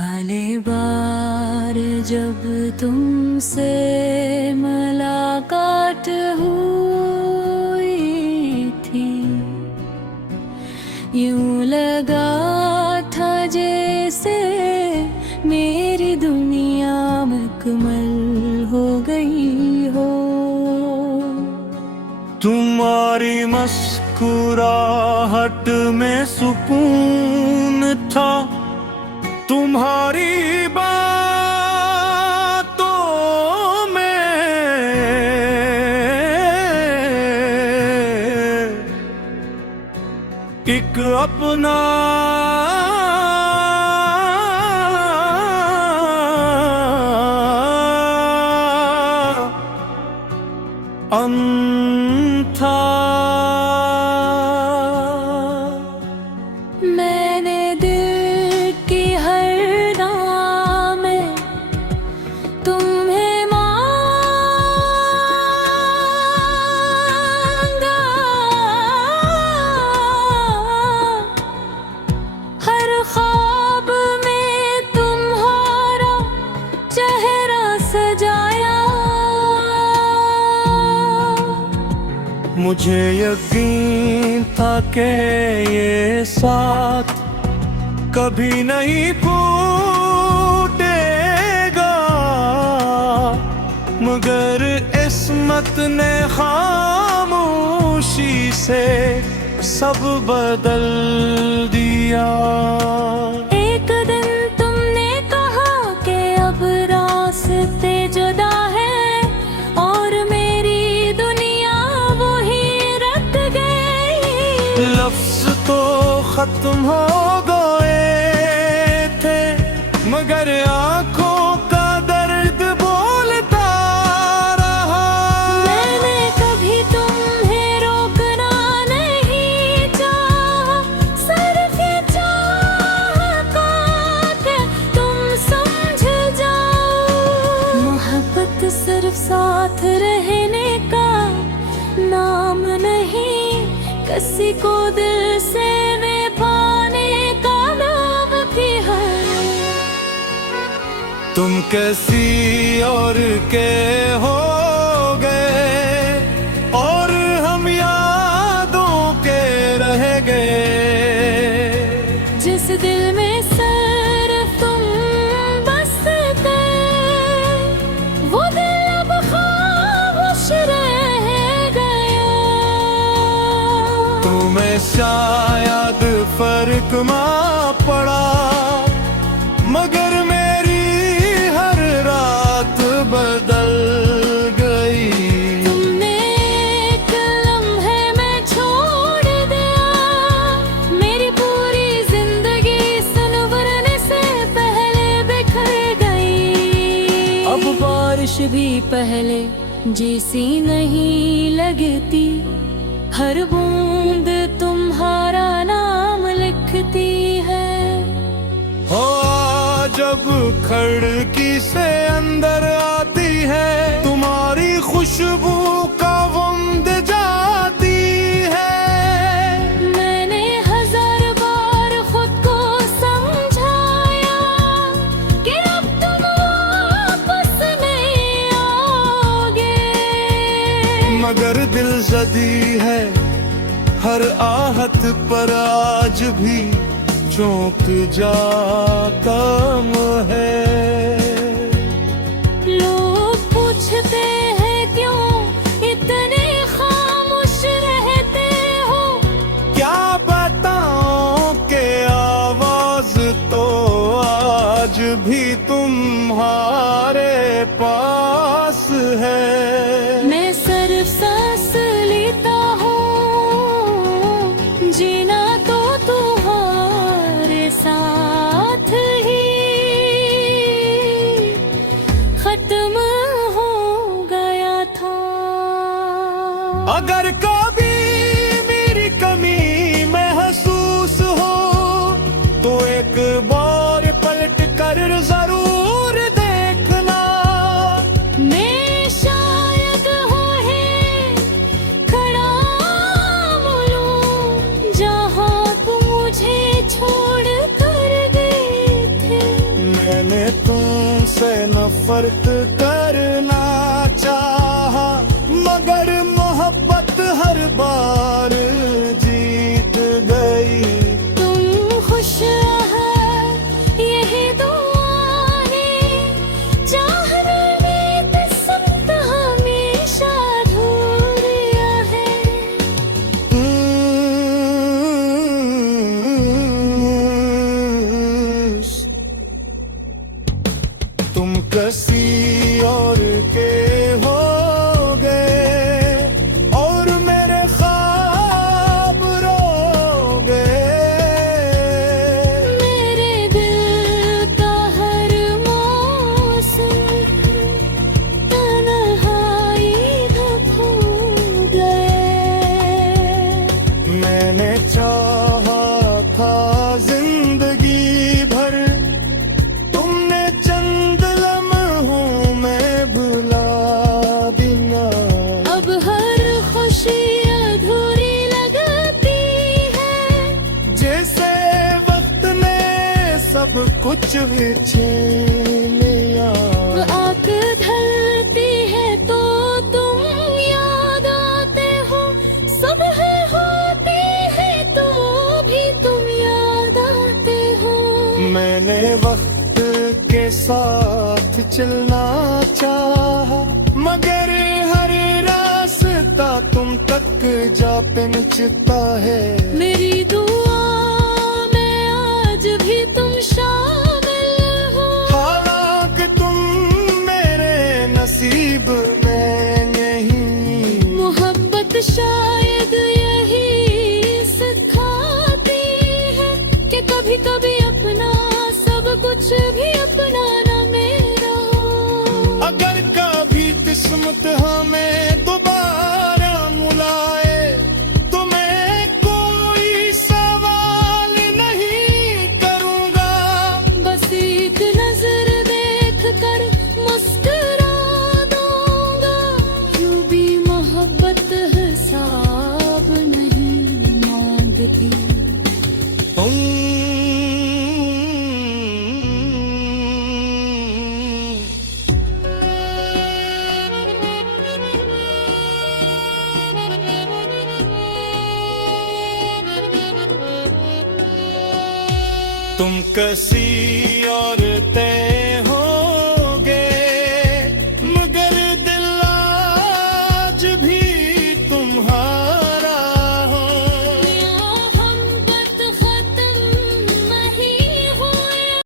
पहली बार जब तुमसे मुलाकात हुई थी, यूं लगा था जैसे मेरी दुनिया मुकम्मल हो गई हो। तुम्हारी मुस्कुराहट में सुकून था, तुम्हारी बातों में एक अपना था। मैंने दिल की हर राह में तुम्हें मांगा, हर ख्वाब में तुम्हारा चेहरा सजाया। मुझे यकीन था कि ये साथ कभी नहीं फूटेगा, मगर किस्मत ने खामोशी से सब बदल दिया। एक दिन तुमने कहा कि अब रास्ते जुदा है और मेरी दुनिया वही रख गई। लफ्ज तो खत्म हो गए थे, मगर आंखों का दर्द बोलता रहा। मैंने कभी तुम्हें रोकना नहीं चाहा, सिर्फ ये चाहता कि तुम समझ जाओ। मोहब्बत सिर्फ साथ रहने का नाम नहीं, किसी को दिल से पाने का नाम भी है। तुम कैसी और के हो गए और हम यादों के रह गए। जिस दिल में सिर्फ तुम बसते, वो दिल अब खामोश रह गया। तुम्हें शायद फर्क ना पड़ा, मगर मेरी हर रात बदल गई। तुमने एक लम्हे में छोड़ दिया मेरी पूरी जिंदगी, संवरने से पहले बिखर गई। अब बारिश भी पहले जैसी नहीं लगती, हर बूंद तुम्हारा नाम लिखती है। हो जब खिड़की से अंदर आती है, तुम्हारी खुशबू का बूंद जाती है। मैंने हजार बार खुद को समझाया कि अब तुम वापस नहीं आओगे, मगर दिल जदी है हर आहत पर, आज भी चौंक जाता है। लोग पूछते हैं क्यों इतने खामोश रहते हो, क्या बताऊं कि आवाज तो आज भी तुम्हारे पास है। मैं सिर्फ सांस लेता हूँ, जीना तो तुम्हारे साथ ही खत्म हो गया था। अगर कभी मेरी कमी महसूस हो, तो एक बार पलट कर जरूर देखना। मैंने तुमसे नफरत करना चाहा, मगर मोहब्बत हर बार जीत गई। तुम खुश है यही दुआने, चाहने में किस्मत हमेशा अधूरिया है। तुम किसी और के हो गए और मेरे ख्वाब रो गए। मेरे दिल का हर मौसम तन्हाई में खो गए। मैंने चाहा था जिंदगी भर, तुमने चंद लम्हों में भुला दिया। अब हर खुशी अधूरी लगती है, जैसे वक्त ने सब कुछ छीन लिया। आंख ढलती है तो तुम याद आते हो, सुबह होती है तो भी तुम याद आते हो। मैंने वक्त के साथ चलना चाहा, मगर हर रास्ता तुम तक जा पहुंचता है। मेरी दुआ में आज भी तुम शामिल हो, हालांकि तुम मेरे नसीब में नहीं। मोहब्बत शायद यही सिखाती है कि कभी कभी अपना सब कुछ भी अपना ना मेरा हो। अगर कभी किस्मत हमें दोबारा मुलाए, तो मैं कोई सवाल नहीं करूंगा। बस एक नजर देख कर मुस्कुरा दूंगा, यूं भी मोहब्बत हिसाब नहीं मांगती। तुम किसी और ते